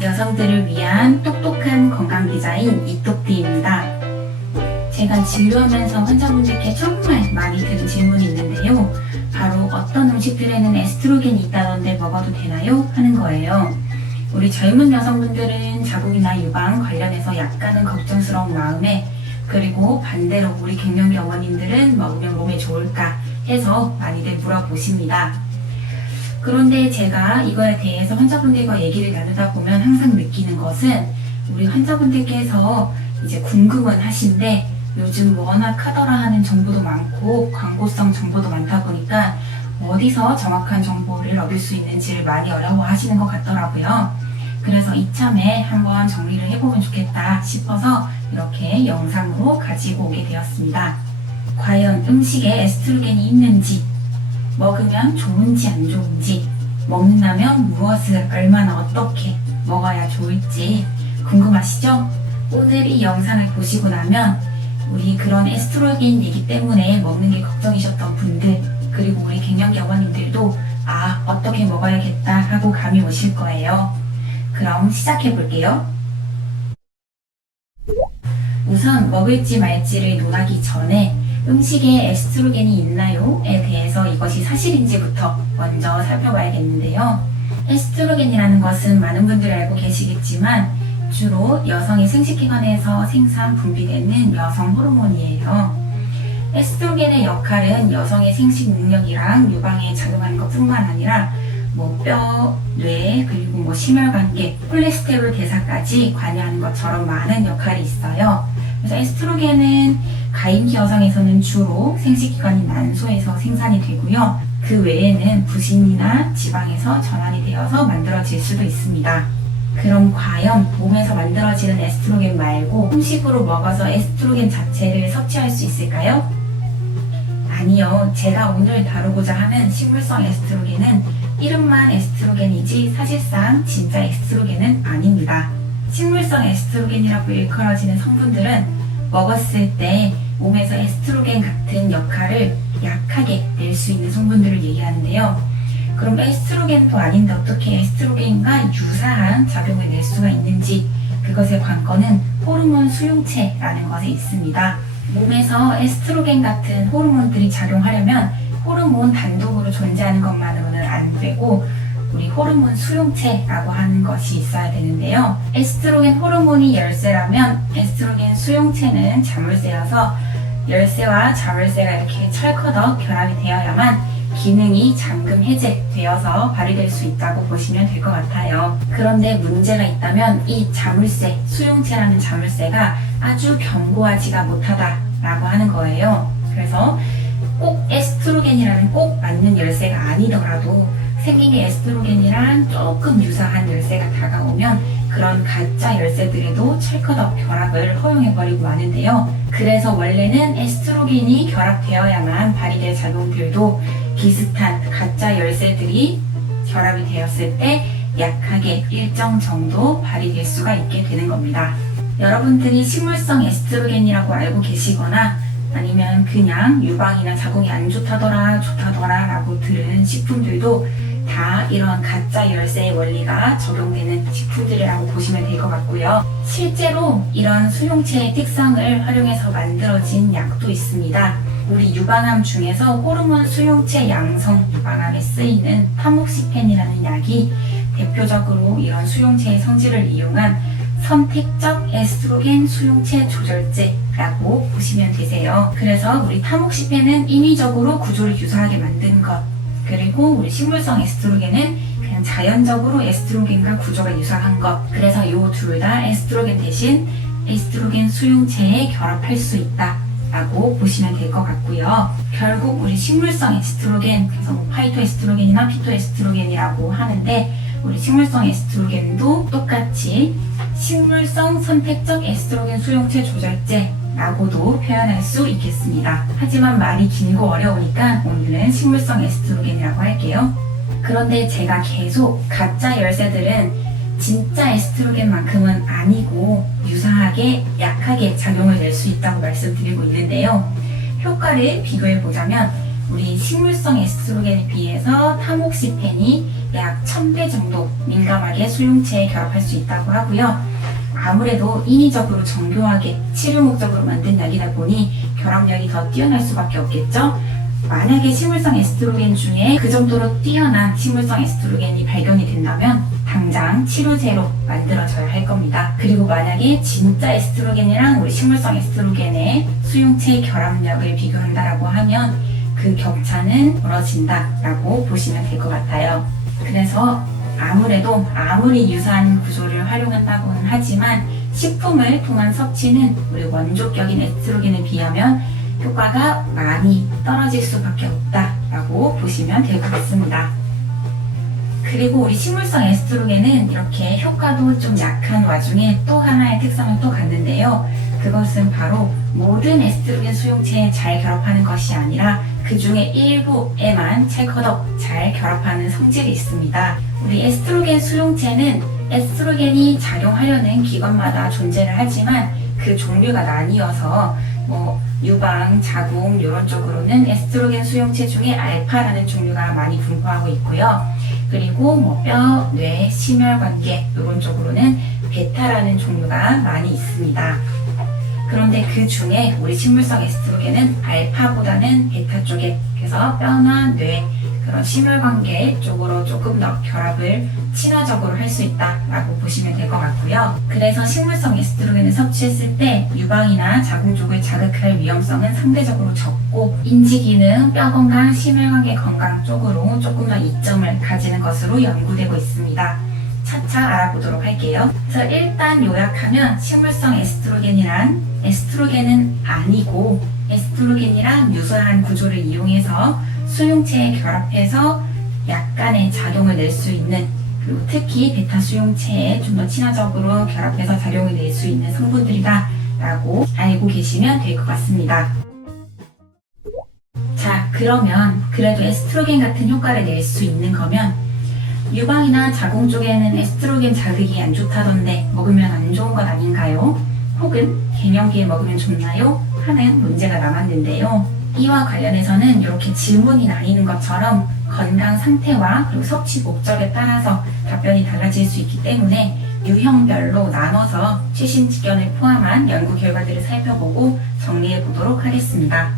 여성들을 위한 똑똑한 건강 디자인 이똑디입니다. 제가 진료하면서 환자분들께 정말 많이 드는 질문이 있는데요. 바로 어떤 음식들에는 에스트로겐이 있다던데 먹어도 되나요? 하는 거예요. 우리 젊은 여성분들은 자궁이나 유방 관련해서 약간은 걱정스러운 마음에, 그리고 반대로 우리 갱년기 어머님들은 먹으면 몸에 좋을까 해서 많이들 물어보십니다. 그런데 제가 이거에 대해서 환자분들과 얘기를 나누다 보면 항상 느끼는 것은, 우리 환자분들께서 이제 궁금은 하신데 요즘 워낙 하더라 하는 정보도 많고 광고성 정보도 많다 보니까 어디서 정확한 정보를 얻을 수 있는지를 많이 어려워하시는 것 같더라고요. 그래서 이참에 한번 정리를 해보면 좋겠다 싶어서 이렇게 영상으로 가지고 오게 되었습니다. 과연 음식에 에스트로겐이 있는지, 먹으면 좋은지 안 좋은지, 먹는다면 무엇을 얼마나 어떻게 먹어야 좋을지 궁금하시죠? 오늘 이 영상을 보시고 나면 우리 그런 에스트로겐이기 때문에 먹는 게 걱정이셨던 분들, 그리고 우리 갱년기 어머님들도 어떻게 먹어야겠다 하고 감이 오실 거예요. 그럼 시작해 볼게요. 우선 먹을지 말지를 논하기 전에 음식에 에스트로겐이 있나요?에 대해서 이것이 사실인지부터 먼저 살펴봐야겠는데요. 에스트로겐이라는 것은 많은 분들이 알고 계시겠지만 주로 여성의 생식기관에서 생산 분비되는 여성 호르몬이에요. 에스트로겐의 역할은 여성의 생식 능력이랑 유방에 작용하는 것뿐만 아니라 뼈, 뇌, 그리고 심혈관계, 콜레스테롤 대사까지 관여하는 것처럼 많은 역할이 있어요. 그래서 에스트로겐은 가임기 여성에서는 주로 생식기관인 난소에서 생산이 되고요. 그 외에는 부신이나 지방에서 전환이 되어서 만들어질 수도 있습니다. 그럼 과연 몸에서 만들어지는 에스트로겐 말고 음식으로 먹어서 에스트로겐 자체를 섭취할 수 있을까요? 아니요. 제가 오늘 다루고자 하는 식물성 에스트로겐은 이름만 에스트로겐이지 사실상 진짜 에스트로겐은 아닙니다. 식물성 에스트로겐이라고 일컬어지는 성분들은 먹었을 때 몸에서 에스트로겐 같은 역할을 약하게 낼 수 있는 성분들을 얘기하는데요. 그럼 에스트로겐도 아닌데 어떻게 에스트로겐과 유사한 작용을 낼 수가 있는지, 그것의 관건은 호르몬 수용체라는 것에 있습니다. 몸에서 에스트로겐 같은 호르몬들이 작용하려면 호르몬 단독으로 존재하는 것만으로는 안 되고 우리 호르몬 수용체라고 하는 것이 있어야 되는데요. 에스트로겐 호르몬이 열쇠라면 에스트로겐 수용체는 자물쇠여서 열쇠와 자물쇠가 이렇게 철커덕 결합이 되어야만 기능이 잠금 해제되어서 발휘될 수 있다고 보시면 될 것 같아요. 그런데 문제가 있다면 이 자물쇠, 수용체라는 자물쇠가 아주 견고하지가 못하다라고 하는 거예요. 그래서 꼭 에스트로겐이라는 꼭 맞는 열쇠가 아니더라도 생긴 게 에스트로겐이랑 조금 유사한 열쇠가 다가오면 그런 가짜 열쇠들에도 철커덕 결합을 허용해버리고 마는데요. 그래서 원래는 에스트로겐이 결합되어야만 발휘될 작용들도 비슷한 가짜 열쇠들이 결합이 되었을 때 약하게 일정 정도 발휘될 수가 있게 되는 겁니다. 여러분들이 식물성 에스트로겐이라고 알고 계시거나 아니면 그냥 유방이나 자궁이 안 좋다더라 라고 들은 식품들도 다 이런 가짜 열쇠의 원리가 적용되는 식품들이라고 보시면 될 것 같고요. 실제로 이런 수용체의 특성을 활용해서 만들어진 약도 있습니다. 우리 유방암 중에서 호르몬 수용체 양성 유방암에 쓰이는 타목시펜이라는 약이 대표적으로 이런 수용체의 성질을 이용한 선택적 에스트로겐 수용체 조절제라고 보시면 되세요. 그래서 우리 타목시펜은 인위적으로 구조를 유사하게 만든 것, 그리고 우리 식물성 에스트로겐은 그냥 자연적으로 에스트로겐과 구조가 유사한 것, 그래서 이 둘 다 에스트로겐 대신 에스트로겐 수용체에 결합할 수 있다 라고 보시면 될 것 같고요. 결국 우리 식물성 에스트로겐, 그래서 파이토에스트로겐이나 피토에스트로겐이라고 하는데 우리 식물성 에스트로겐도 똑같이 식물성 선택적 에스트로겐 수용체 조절제라고도 표현할 수 있겠습니다. 하지만 말이 길고 어려우니까 오늘은 식물성 에스트로겐이라고 할게요. 그런데 제가 계속 가짜 열쇠들은 진짜 에스트로겐만큼은 아니고 유사하게 약하게 작용을 낼 수 있다고 말씀드리고 있는데요. 효과를 비교해 보자면 우리 식물성 에스트로겐에 비해서 타목시펜이 약 1000배 정도 민감하게 수용체에 결합할 수 있다고 하고요. 아무래도 인위적으로 정교하게 치료 목적으로 만든 약이다 보니 결합력이 더 뛰어날 수밖에 없겠죠. 만약에 식물성 에스트로겐 중에 그 정도로 뛰어난 식물성 에스트로겐이 발견이 된다면 당장 치료제로 만들어져야 할 겁니다. 그리고 만약에 진짜 에스트로겐이랑 우리 식물성 에스트로겐의 수용체 결합력을 비교한다라고 하면 그 격차는 벌어진다라고 보시면 될 것 같아요. 그래서 아무래도 아무리 유사한 구조를 활용한다고는 하지만 식품을 통한 섭취는 우리 원조격인 에스트로겐에 비하면 효과가 많이 떨어질 수밖에 없다라고 보시면 될 것 같습니다. 그리고 우리 식물성 에스트로겐은 이렇게 효과도 좀 약한 와중에 또 하나의 특성을 또 갖는데요. 그것은 바로 모든 에스트로겐 수용체에 잘 결합하는 것이 아니라 그 중에 일부에만 찰커덕 잘 결합하는 성질이 있습니다. 우리 에스트로겐 수용체는 에스트로겐이 작용하려는 기관마다 존재를 하지만 그 종류가 나뉘어서 유방, 자궁 이런 쪽으로는 에스트로겐 수용체 중에 알파라는 종류가 많이 분포하고 있고요. 그리고 뼈, 뇌, 심혈관계 이런 쪽으로는 베타라는 종류가 많이 있습니다. 그런데 그 중에 우리 식물성 에스트로겐은 알파보다는 베타 쪽에, 그래서 뼈나 뇌, 그런 심혈관계 쪽으로 조금 더 결합을 친화적으로 할 수 있다라고 보시면 될 것 같고요. 그래서 식물성 에스트로겐을 섭취했을 때 유방이나 자궁 쪽을 자극할 위험성은 상대적으로 적고 인지기능, 뼈 건강, 심혈관계 건강 쪽으로 조금 더 이점을 가지는 것으로 연구되고 있습니다. 차차 알아보도록 할게요. 그래서 일단 요약하면 식물성 에스트로겐이란 에스트로겐은 아니고 에스트로겐이란 유사한 구조를 이용해서 수용체에 결합해서 약간의 작용을 낼 수 있는, 그리고 특히 베타 수용체에 좀 더 친화적으로 결합해서 작용을 낼 수 있는 성분들이다 라고 알고 계시면 될 것 같습니다. 자, 그러면 그래도 에스트로겐 같은 효과를 낼 수 있는 거면 유방이나 자궁 쪽에는 에스트로겐 자극이 안 좋다던데 먹으면 안 좋은 것 아닌가요? 혹은 갱년기에 먹으면 좋나요? 하는 문제가 남았는데요. 이와 관련해서는 이렇게 질문이 나뉘는 것처럼 건강 상태와 그리고 섭취 목적에 따라서 답변이 달라질 수 있기 때문에 유형별로 나눠서 최신 지견을 포함한 연구 결과들을 살펴보고 정리해 보도록 하겠습니다.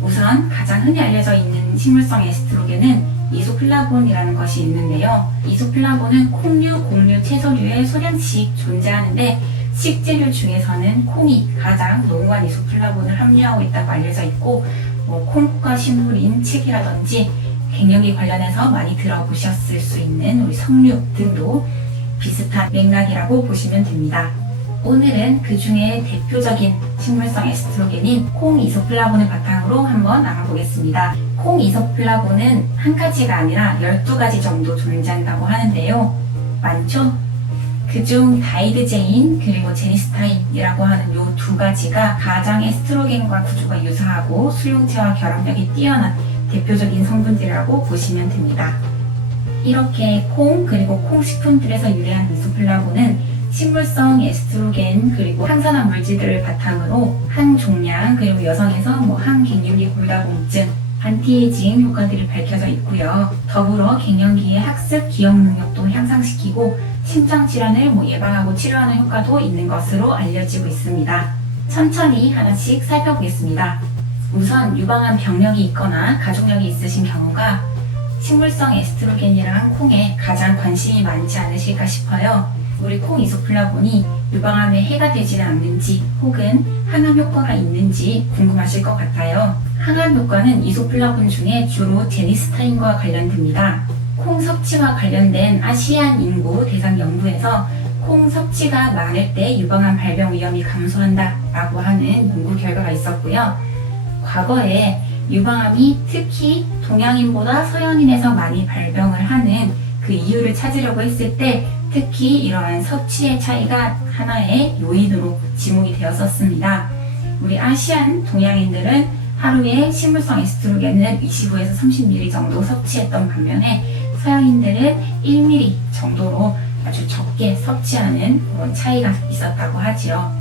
우선 가장 흔히 알려져 있는 식물성 에스트로겐은 이소플라본이라는 것이 있는데요. 이소플라본은 콩류, 곡류, 채소류에 소량씩 존재하는데 식재료 중에서는 콩이 가장 농후한 이소플라본을 함유하고 있다고 알려져 있고 콩과 식물인 칡이라든지 갱년기 관련해서 많이 들어보셨을 수 있는 우리 석류 등도 비슷한 맥락이라고 보시면 됩니다. 오늘은 그 중에 대표적인 식물성 에스트로겐인 콩 이소플라본을 바탕으로 한번 알아보겠습니다. 콩 이소플라본은 한 가지가 아니라 12가지 정도 존재한다고 하는데요. 많죠? 그중 다이드제인 그리고 제니스타인이라고 하는 이 두 가지가 가장 에스트로겐과 구조가 유사하고 수용체와 결합력이 뛰어난 대표적인 성분들이라고 보시면 됩니다. 이렇게 콩 그리고 콩 식품들에서 유래한 이소플라본은 식물성 에스트로겐 그리고 항산화 물질들을 바탕으로 항종양 그리고 여성에서 항갱년기 골다공증, 안티에이징 효과들이 밝혀져 있고요. 더불어 갱년기의 학습, 기억 능력도 향상시키고 심장질환을 예방하고 치료하는 효과도 있는 것으로 알려지고 있습니다. 천천히 하나씩 살펴보겠습니다. 우선 유방암 병력이 있거나 가족력이 있으신 경우가 식물성 에스트로겐이랑 콩에 가장 관심이 많지 않으실까 싶어요. 우리 콩 이소플라본이 유방암에 해가 되지는 않는지 혹은 항암 효과가 있는지 궁금하실 것 같아요. 항암 효과는 이소플라본 중에 주로 제니스타인과 관련됩니다. 콩 섭취와 관련된 아시안 인구 대상 연구에서 콩 섭취가 많을 때 유방암 발병 위험이 감소한다 라고 하는 연구 결과가 있었고요. 과거에 유방암이 특히 동양인보다 서양인에서 많이 발병을 하는 그 이유를 찾으려고 했을 때 특히 이러한 섭취의 차이가 하나의 요인으로 지목이 되었었습니다. 우리 아시안 동양인들은 하루에 식물성 에스트로겐을 25에서 30ml 정도 섭취했던 반면에 서양인들은 1ml 정도로 아주 적게 섭취하는 그런 차이가 있었다고 하지요.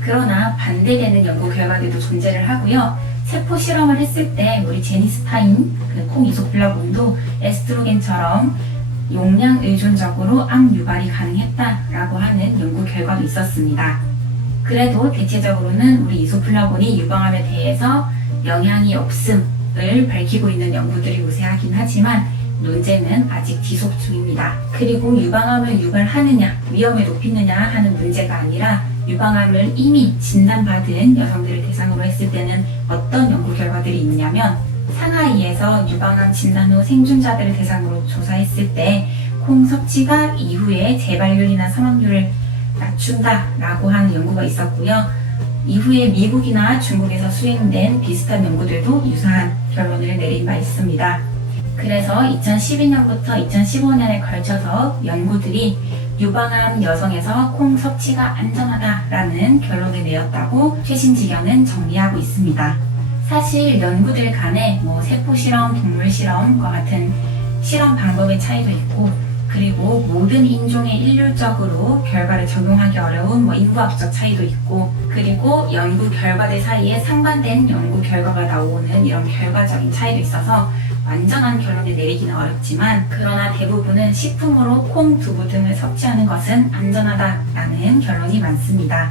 그러나 반대되는 연구 결과들도 존재를 하고요. 세포 실험을 했을 때 우리 제니스타인, 그 콩 이소플라본도 에스트로겐처럼 용량 의존적으로 암 유발이 가능했다라고 하는 연구 결과도 있었습니다. 그래도 대체적으로는 우리 이소플라본이 유방암에 대해서 영향이 없음을 밝히고 있는 연구들이 우세하긴 하지만 논제는 아직 지속 중입니다. 그리고 유방암을 유발하느냐, 위험을 높이느냐 하는 문제가 아니라 유방암을 이미 진단받은 여성들을 대상으로 했을 때는 어떤 연구 결과들이 있냐면 상하이에서 유방암 진단 후 생존자들을 대상으로 조사했을 때 콩 섭취가 이후에 재발률이나 사망률을 낮춘다라고 하는 연구가 있었고요. 이후에 미국이나 중국에서 수행된 비슷한 연구들도 유사한 결론을 내린 바 있습니다. 그래서 2012년부터 2015년에 걸쳐서 연구들이 유방암 여성에서 콩 섭취가 안전하다라는 결론을 내었다고 최신 지견은 정리하고 있습니다. 사실 연구들 간에 세포 실험, 동물 실험과 같은 실험 방법의 차이도 있고 그리고 모든 인종에 일률적으로 결과를 적용하기 어려운 인구학적 차이도 있고 그리고 연구 결과들 사이에 상반된 연구 결과가 나오는 이런 결과적인 차이도 있어서 완전한 결론을 내리기는 어렵지만 그러나 대부분은 식품으로 콩, 두부 등을 섭취하는 것은 안전하다라는 결론이 많습니다.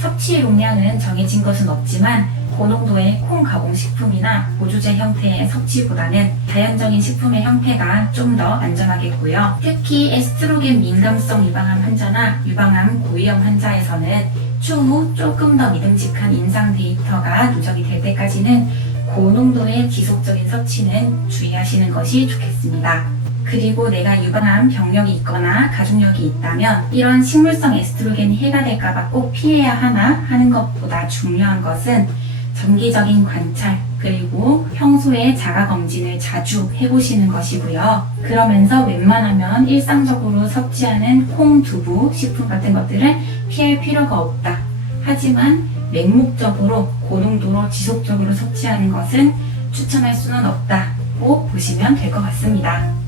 섭취 용량은 정해진 것은 없지만 고농도의 콩 가공식품이나 보조제 형태의 섭취보다는 자연적인 식품의 형태가 좀 더 안전하겠고요. 특히 에스트로겐 민감성 유방암 환자나 유방암 고위험 환자에서는 추후 조금 더 믿음직한 임상 데이터가 누적이 될 때까지는 고농도의 지속적인 섭취는 주의하시는 것이 좋겠습니다. 그리고 내가 유방암 병력이 있거나 가족력이 있다면 이런 식물성 에스트로겐이 해가 될까봐 꼭 피해야 하나 하는 것보다 중요한 것은 정기적인 관찰 그리고 평소에 자가검진을 자주 해보시는 것이고요. 그러면서 웬만하면 일상적으로 섭취하는 콩, 두부, 식품 같은 것들을 피할 필요가 없다. 하지만 맹목적으로 고농도로 지속적으로 섭취하는 것은 추천할 수는 없다고 보시면 될 것 같습니다.